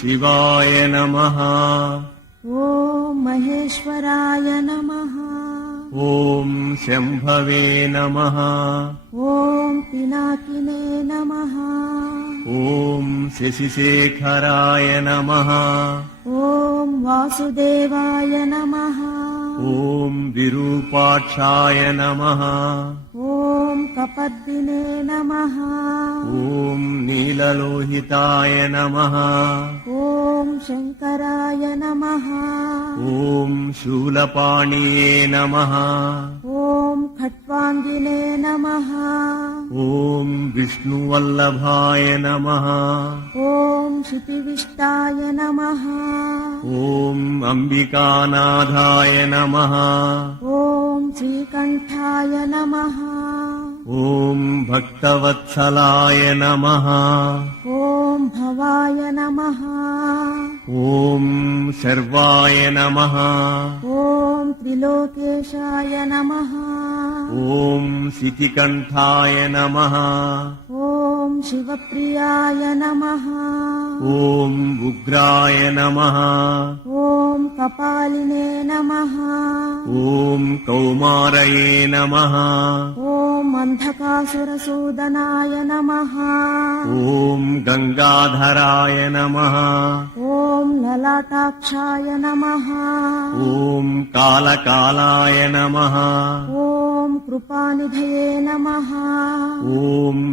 शिवाय नमः। ॐ महेश्वराय नमः। ॐ शम्भवे नमः। ॐ पिनाकिने नमः। ॐ शशिशेखराय नमः। ॐ वासुदेवाय नमः। ॐ विरूपाक्षाय नमः। ॐ कपद्दिने नमः। ॐ नीललोहिताय नमः। ॐ शङ्कराय नमः। ॐ शूलपाणिये नमः। ॐ खट्वाङ्गिने नमः। ॐ विष्णुवल्लभाय नमः। ॐ क्षितिविष्टाय नमः। ॐ अम्बिकानाथाय नमः। ॐ श्रीकण्ठाय नमः। ॐ भक्तवत्सलाय नमः। ॐ भवाय नमः। ॐ शर्वाय नमः। ॐ त्रिलोकेशाय नमः। ॐ शितिकण्ठाय नमः। ॐ शिवप्रियाय नमः। ॐ उग्राय नमः। ॐ कपालिने नमः। ॐ कौमारये नमः। ॐ अन्धकासुरसूदनाय नमः। ॐ गङ्गाधराय नमः। ॐ ललाटाक्षाय नमः। ॐ कालकालाय नमः। ॐ कृपानिधये नमः। ॐ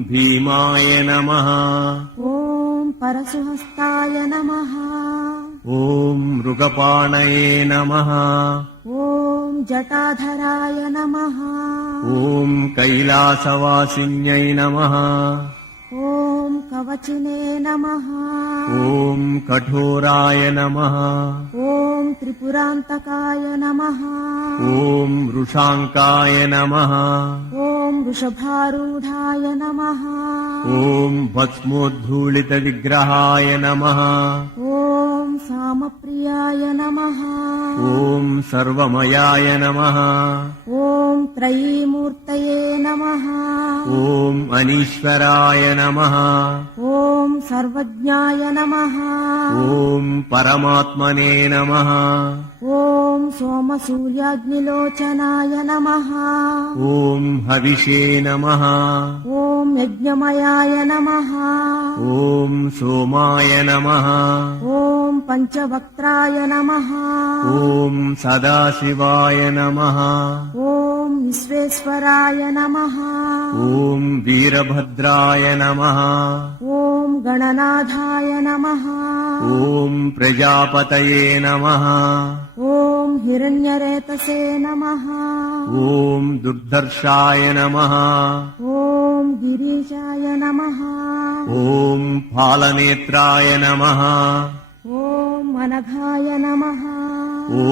भीमाय नमः। ॐ परशुहस्ताय नमः। ॐ मृगपाणये नमः। ॐ जटाधराय नमः। ॐ कैलासवासिन्यै नमः। ॐ कवचिने नमः। ॐ कठोराय नमः। ॐ त्रिपुरान्तकाय नमः। ॐ वृषाङ्काय नमः। ॐ वृषभारूढाय नमः। ॐ भस्मोद्धूलितविग्रहाय नमः। ॐ सामप्रियाय नमः। ॐ सर्वमयाय नमः। ॐ त्रयीमूर्तये नमः। ॐ अनीश्वराय नमः। ॐ सर्वज्ञाय नमः। ॐ परमात्मने नमः। ॐ सोमसूर्याग्निलोचनाय नमः। ॐ हविषे नमः। ॐ यज्ञमयाय नमः। ॐ सोमाय नमः। ॐ पञ्चवक्त्राय नमः। ॐ सदाशिवाय नमः। ॐ विश्वेश्वराय नमः। ॐ वीरभद्राय नमः। ॐ गणनाथाय नमः। ॐ प्रजापतये नमः। ॐ हिरण्यरेतसे नमः। ॐ दुर्धर्षाय नमः। ॐ गिरीशाय नमः। ॐ फालनेत्राय नमः। ॐ अनघाय नमः। ॐ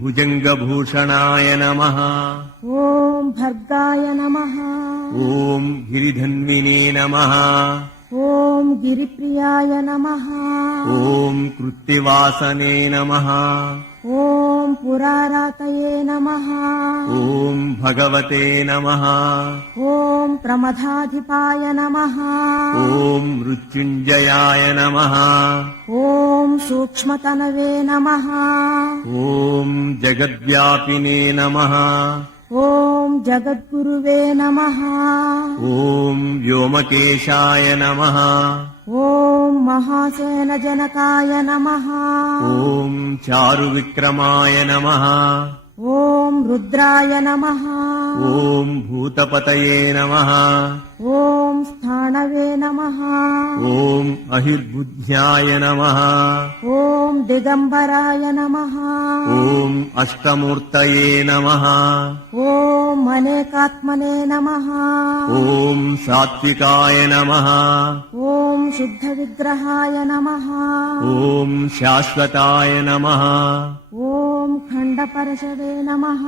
भुजङ्गभूषणाय नमः। ॐ भर्गाय नमः। ॐ गिरिधन्विने नमः। ॐ गिरिप्रियाय नमः। ॐ कृत्तिवासने नमः। ॐ पुरारातये नमः। ॐ भगवते नमः। ॐ प्रमथाधिपाय नमः। ॐ मृत्युञ्जयाय नमः। ॐ सूक्ष्मतनवे नमः। ॐ जगद्व्यापिने नमः। ॐ जगद्गुरुवे नमः। ॐ व्योमकेशाय नमः। ॐ महासेनजनकाय नमः। ॐ चारुविक्रमाय नमः। ॐ रुद्राय नमः। ॐ भूतपतये नमः। ॐ स्थाणवे नमः। ॐ अहिर्बुद्ध्याय नमः। ॐ दिगम्बराय नमः। ॐ अष्टमूर्तये नमः। ॐ अनेकात्मने नमः। ॐ सात्विकाय नमः। ॐ शुद्धविग्रहाय नमः। ॐ शाश्वताय नमः। ॐ खण्डपरशवे नमः।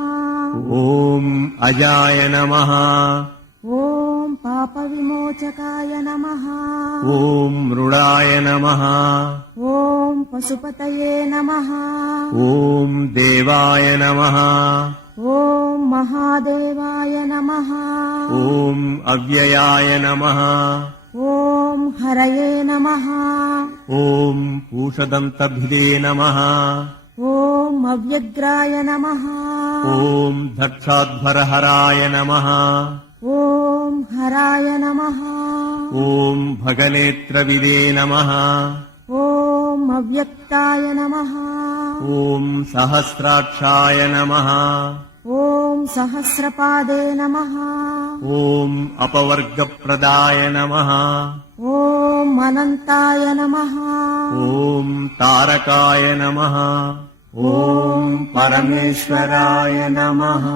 ॐ अजाय नमः। ॐ पापविमोचकाय नमः। ॐ मृडाय नमः। ॐ पशुपतये नमः। ॐ देवाय नमः। ॐ महादेवाय नमः। ॐ अव्ययाय नमः। ॐ हरये नमः ॐ पूषदन्तभिदे नमः ॐ अव्यग्राय नमः ॐ दक्षाध्वरहराय नमः ॐ हराय नमः ॐ भगनेत्रविदे नमः ॐ अव्यक्ताय नमः ॐ सहस्राक्षाय नमः ॐ सहस्रपादे नमः ॐ अपवर्गप्रदाय नमः ॐ अनन्ताय नमः ॐ तारकाय नमः ॐ परमेश्वराय नमः।